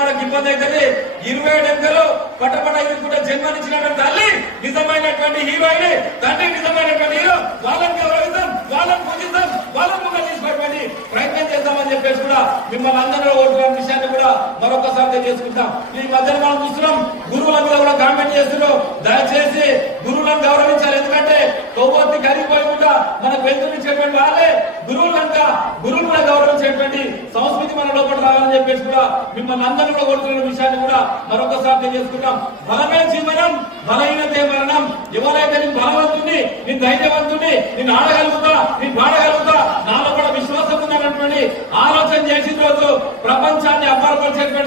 మనకు ఇబ్బంది అవుతుంది. ఇరవై ఏడు ఎంకలు పటపట కూడా జన్మనిచ్చినటువంటి తల్లి నిజమైనటువంటి హీరోయిన్ తండ్రి నిజమైనటువంటి హీరో వాళ్ళని గౌరవిద్దాం వాళ్ళని పూజిద్దాం వాళ్ళని ముందు తీసుకోవడానికి ప్రయత్నం చేద్దామని చెప్పేసి కూడా మిమ్మల్ని అందరూ ఓటు విషయాన్ని కూడా మరొకసారి తెలియజేసుకుంటాం. ఈ మధ్యన మనం చూస్తున్నాం గురువుల మీద కూడా కామెంట్ చేస్తున్నాం దయచేసి గురువులను గౌరవించాలి. ఎందుకంటే కొవ్వొత్తి కరిగిపోయకుండా మనకు వెళ్తున్నిచ్చేటువంటి వాళ్ళే గురువులంతా కనుక. గౌరవించేటువంటి సంస్థ మన లోపల రావాలని చెప్పేసి కూడా మిమ్మల్ని అందరూ కూడా కోరుతున్న విషయాన్ని కూడా మరొకసారి తెలియజేసుకుంటాం. బలమైన జీవనం బలహీనతే మరణం ఎవరైతే నేను బలవంతుని నేను ధైర్యవంతుని నేను ఆడగలుగుతా నేను పాడగలుగుతా నాలో కూడా విశ్వాసం ఉందన్నటువంటి ఆలోచన చేసిన రోజు ప్రపంచాన్ని అపారపరిచేటువంటి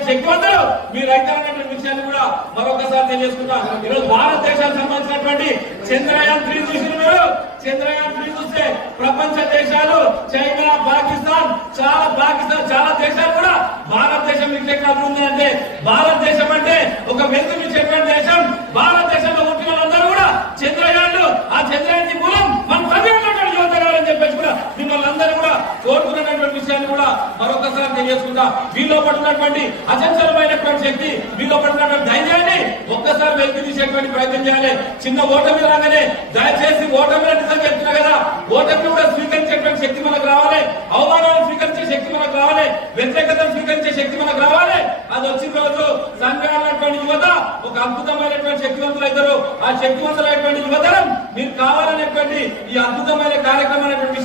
శక్తివంతులు మీరు రైతాంగం విషయాన్ని కూడా మరొకసారి తెలియజేసుకుంటా. ఈరోజు భారతదేశానికి సంబంధించినటువంటి చంద్రయాన్ త్రీ చూసిన మీరు? చంద్రయాన్ త్రీ చూస్తే ప్రపంచ దేశాలు చైనా పాకిస్తాన్ చాలా పాకిస్తాన్ చాలా దేశాలు కూడా భారతదేశం మీకు ఎక్కడ ఉంది అంటే భారతదేశం అంటే ఒక వెలుగునిచ్చేటువంటి దేశం భారతదేశంలో పుట్టిన వాళ్ళందరూ కూడా చంద్రయాన్లు ఆ చంద్రయాన్ మూలం మన ప్రజలు యువత కావాలని చెప్పేసి కూడా మిమ్మల్ని అందరూ కూడా కోరుకున్నటువంటి విషయాన్ని కూడా మరొకసారి తెలియజేసుకుంటా మీలో పడుతున్నటువంటి అచంచలమైనటువంటి శక్తి మీలో పడుతున్నటువంటి ధైర్యాన్ని ఒక్కసారి వెలికి తీసేటువంటి ప్రయత్నం చేయాలి. చిన్న ఓటమి రాగానే దయచేసి ఓటమి నిజం చెప్తున్నా కదా ఓటమి కూడా స్వీకరించేటువంటి శక్తి మనకు రావాలి. అవమానాలను స్వీకరించే శక్తి మనకు రావాలి. వ్యతిరేకతను స్వీకరించే శక్తి మనకు రావాలి. అది వచ్చిన రోజు సంఘాలైనటువంటి యువత ఒక అద్భుతమైనటువంటి శక్తివంతులు అవుతారు. ఆ శక్తివంతులైనటువంటి యువతరం మీరు కావాలనేటువంటి ఈ అద్భుతమైన కార్యక్రమం అనేటువంటి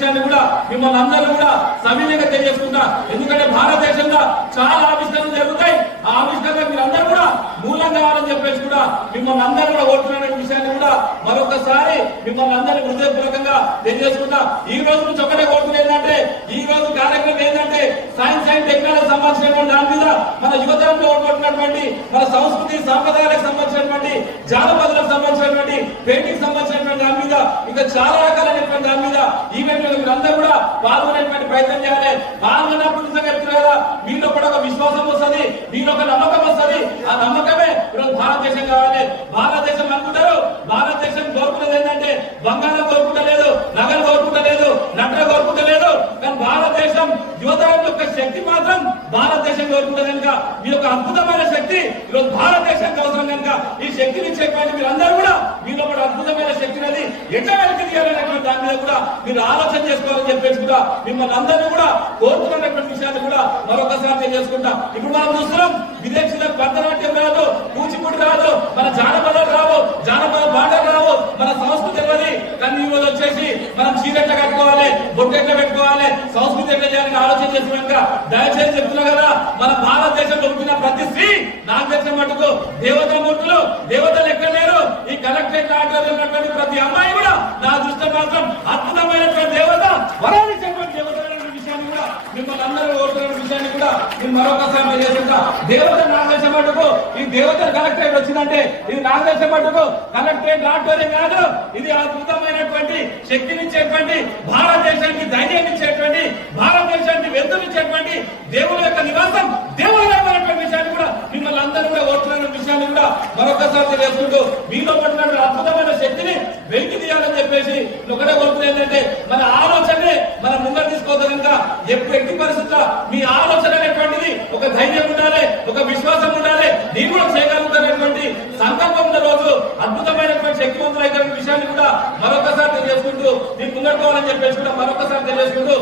మిమ్మల్ని అందరూ కూడా సవినయంగా తెలియజేసుకుంటా. ఎందుకంటే భారతదేశంలో చాలా ఆవిష్కరణలు జరుగుతాయి. ఆ ఆవిష్కరణ మీరు అందరూ కూడా మూలం కావాలని చెప్పేసి కూడా మిమ్మల్ని అందరూ కూడా ఓటున్న విషయాన్ని కూడా మరొకసారి మిమ్మల్ని అందరినీ హృదయపూర్వకంగా తెలియజేసుకుంటా. ఈ రోజు నుంచి ఒకటే కోరుతున్నది ఏంటంటే ఈ రోజు కార్యక్రమం ఏంటంటే సైన్స్ అండ్ టెక్నాలజీ సంబంధించినటువంటి దాని మీద మన యువతరంలో ఓడిపోతున్నటువంటి మన సంస్కృతి సాంప్రదాయాలకు సంబంధించినటువంటి జానపదులకు సంబంధించినటువంటి పెయింటింగ్ సంబంధించిన సంబంధించినటువంటి దాని మీద ఇంకా చాలా రకాలైనటువంటి దాని మీద ఈవెంట్ మీరు కూడా పాల్గొనేటువంటి ప్రయత్నం చేయాలి. పాల్గొన్నప్పుడు నిజంగా కదా మీలో కూడా ఒక విశ్వాసం వస్తుంది మీలో ఒక నమ్మకం వస్తుంది. ఆ నమ్మకమే ఈరోజు భారతదేశం కావాలి. భారతదేశం అనుకుంటారు భారతదేశం కోరుకునేది ఏంటంటే బంగారం కోరుకుంటలేదు నగలు కోరుకుంటలేదు నటన కోరుకుంటలేదు. కానీ భారతదేశం యువతరం యొక్క శక్తి మాత్రం భారతదేశం కోరుకుంటుంది కనుక మీ యొక్క అద్భుతమైన శక్తి ఈరోజు భారతదేశానికి అవసరం కనుక ఈ శక్తిని ఇచ్చేటువంటి మీరు అందరూ కూడా మీలో కూడా అద్భుతమైన శక్తిని అది ఎట్లా వెనక్కి తీయాలనేటువంటి దాని మీద కూడా మీరు ఆలోచన చేసుకోవాలని చెప్పేసి కూడా మిమ్మల్ని అందరినీ కూడా కోరుతున్నటువంటి విషయాన్ని కూడా మరొకసారి తెలియజేసుకుంటా. ఇప్పుడు మనం చూస్తున్నాం విదేశీలకు భరతనాట్యం రాదు కూచిపూడి రాదు మన జానపదాలు రావు జానపద పాటలు రావు మన సంస్కృతి తెలియదు. కానీ ఈ వచ్చేసి మనం చీర కట్టుకోవాలి బొట్టు ఎట్లా పెట్టుకోవాలి సంస్కృతి ఎట్లా చేయాలని ఆలోచన చేసినాక దయచేసి చెప్తున్నా కదా మన భారతదేశంలో పుట్టిన ప్రతి స్త్రీ నాకు తెలిసిన మటుకు దేవత మాత్రం అద్భుతమైనటువంటి దేవత వరాలిచ్చేటువంటి దేవత విషయాన్ని కూడా మిమ్మల్ని అందరూ కోరుతున్న విషయాన్ని కూడా నేను మరొకసారి చేస్తుంటా దేవత నాకు మటుకు ఈ దేవత కలెక్టరేట్ వచ్చిందంటే ఇది నాకు మటుకు కలెక్టరేట్ ఆటోనే కాదు ఇది అద్భుతమైనటువంటి శక్తినిచ్చేటువంటి భారత ధైర్యం ఇచ్చేటువంటి భారతదేశానికి వెళ్తునిచ్చేటువంటి దేవుని యొక్క నివాసం దేవులమైనటువంటి విషయాన్ని కూడా మిమ్మల్ని అందరూ కూడా ఓట్లన్న విషయాన్ని కూడా మరొకసారి మీలో పడినటువంటి అద్భుతమైన శక్తిని వెలికి తీయాలని చెప్పేసి ఒకటే కోరుతుంది ఏంటంటే మన ఆలోచనే మన ముందర తీసుకోవద్దు కనుక ఎప్పుడు ఎట్టి పరిస్థితుల్లో మీ ఆలోచన అనేటువంటిది ఒక ధైర్యం ఉండాలి ఒక విశ్వాసం ఉండాలి నేను కూడా చేయగలుగుతానటువంటి సంకల్పం ఉన్న రోజు అద్భుతమైనటువంటి శక్తివంతులు విషయాన్ని కూడా మరొకసారి తెలియజేసుకుంటూ నేను ముందడుకోవాలని చెప్పేసి కూడా మరొకసారి తెలియజేసుకుంటూ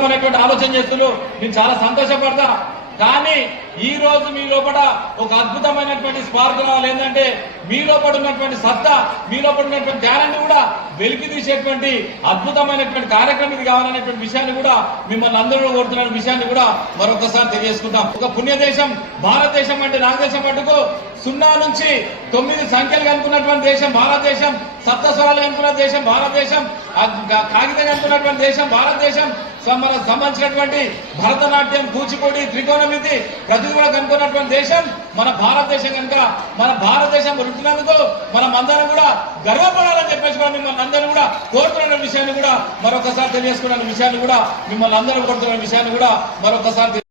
అనేటువంటి ఆలోచన చేస్తున్నారు నేను చాలా సంతోషపడతా. కానీ ఈ రోజు మీ లోపల ఒక అద్భుతమైనటువంటి స్పార్క్ రావాలి. ఏంటంటే మీ లోపల ఉన్నటువంటి సత్తా మీ లోపల ఉన్నటువంటి ధ్యానాన్ని కూడా వెలికి తీసేటువంటి అద్భుతమైనటువంటి కార్యక్రమం ఇది కావాలనేటువంటి విషయాన్ని కూడా మిమ్మల్ని అందరూ కోరుతున్న విషయాన్ని కూడా మరొకసారి తెలియజేసుకుంటాం. ఒక పుణ్యదేశం భారతదేశం అంటే నాగదేశం దేశం మటుకు సున్నా నుంచి తొమ్మిది సంఖ్యలు కనుక్కున్నటువంటి దేశం భారతదేశం సప్తస్వరాలు కనుకున్న దేశం భారతదేశం కాగితం కనుక్కున్నటువంటి దేశం భారతదేశం మన సంబంధించినటువంటి భరతనాట్యం కూచిపూడి త్రికోణమితి ప్రతి కూడా కనుక్కున్నటువంటి దేశం మన భారతదేశం కనుక. మన భారతదేశం ఉంటున్నందుకు మనం అందరం కూడా గర్వపడాలని చెప్పేసి కూడా మిమ్మల్ని అందరూ కూడా కోరుతున్న విషయాన్ని కూడా మరొకసారి తెలియజేసుకున్న విషయాన్ని కూడా మిమ్మల్ని అందరూ కోరుతున్న విషయాన్ని కూడా మరొకసారి